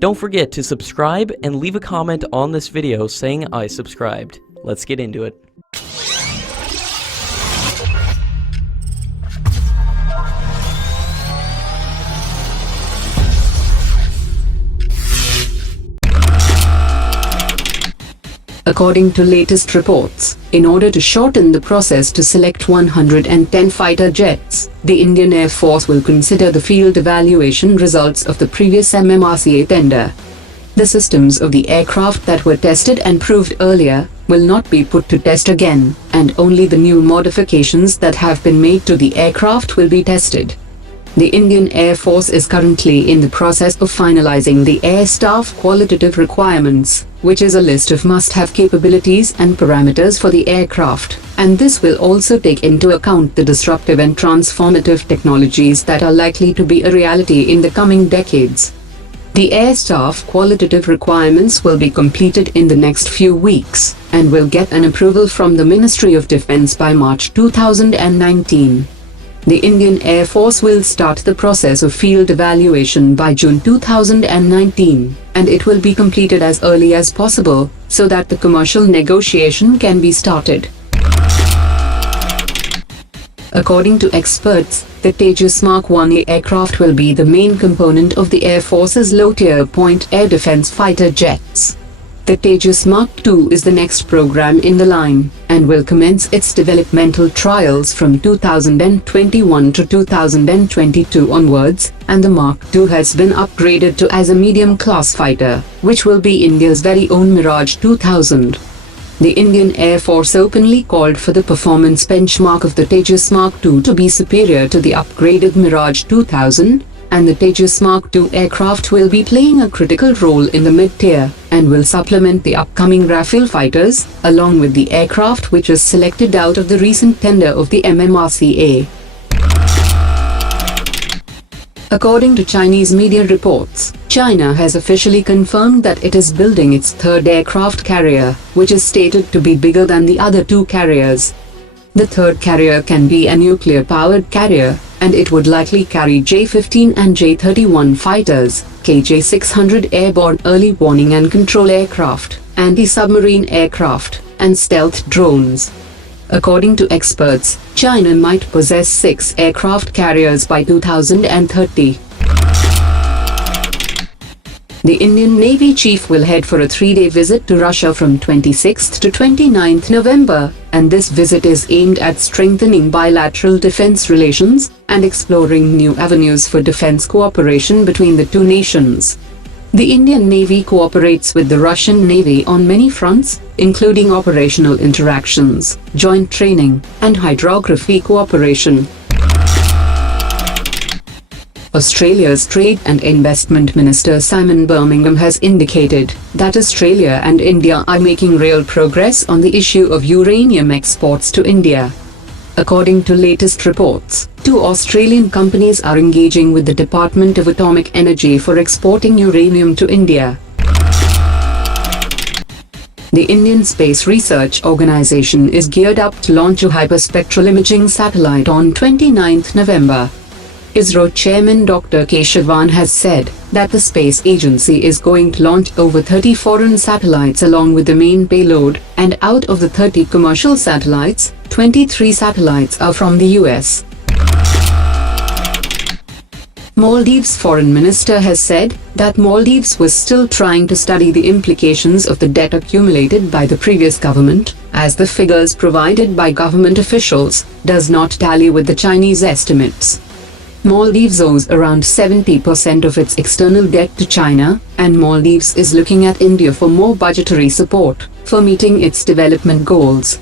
Don't forget to subscribe and leave a comment on this video saying I subscribed. Let's get into it. According to latest reports, in order to shorten the process to select 110 fighter jets, the Indian Air Force will consider the field evaluation results of the previous MMRCA tender. The systems of the aircraft that were tested and proved earlier will not be put to test again, and only the new modifications that have been made to the aircraft will be tested. The Indian Air Force is currently in the process of finalizing the Air Staff Qualitative Requirements, which is a list of must-have capabilities and parameters for the aircraft, and this will also take into account the disruptive and transformative technologies that are likely to be a reality in the coming decades. The Air Staff Qualitative Requirements will be completed in the next few weeks, and will get an approval from the Ministry of Defence by March 2019. The Indian Air Force will start the process of field evaluation by June 2019, and it will be completed as early as possible, so that the commercial negotiation can be started. According to experts, the Tejas Mark 1A aircraft will be the main component of the Air Force's low-tier point air defense fighter jets. The Tejas Mark II is the next program in the line, and will commence its developmental trials from 2021 to 2022 onwards, and the Mark II has been upgraded to as a medium-class fighter, which will be India's very own Mirage 2000. The Indian Air Force openly called for the performance benchmark of the Tejas Mark II to be superior to the upgraded Mirage 2000, and the Tejas Mark II aircraft will be playing a critical role in the mid-tier, and will supplement the upcoming Rafale fighters, along with the aircraft which was selected out of the recent tender of the MMRCA. According to Chinese media reports, China has officially confirmed that it is building its third aircraft carrier, which is stated to be bigger than the other two carriers. The third carrier can be a nuclear-powered carrier, and it would likely carry J-15 and J-31 fighters, KJ-600 airborne early warning and control aircraft, anti-submarine aircraft, and stealth drones. According to experts, China might possess 6 aircraft carriers by 2030. The Indian Navy chief will head for a 3-day visit to Russia from 26th to 29th November, and this visit is aimed at strengthening bilateral defense relations and exploring new avenues for defense cooperation between the two nations. The Indian Navy cooperates with the Russian Navy on many fronts, including operational interactions, joint training, and hydrography cooperation. Australia's Trade and Investment Minister Simon Birmingham has indicated that Australia and India are making real progress on the issue of uranium exports to India. According to latest reports, 2 Australian companies are engaging with the Department of Atomic Energy for exporting uranium to India. The Indian Space Research Organisation is geared up to launch a hyperspectral imaging satellite on 29th November. ISRO Chairman Dr. Keshavan has said that the space agency is going to launch over 30 foreign satellites along with the main payload, and out of the 30 commercial satellites, 23 satellites are from the US. Maldives Foreign Minister has said that Maldives was still trying to study the implications of the debt accumulated by the previous government, as the figures provided by government officials does not tally with the Chinese estimates. Maldives owes around 70% of its external debt to China, and Maldives is looking at India for more budgetary support for meeting its development goals.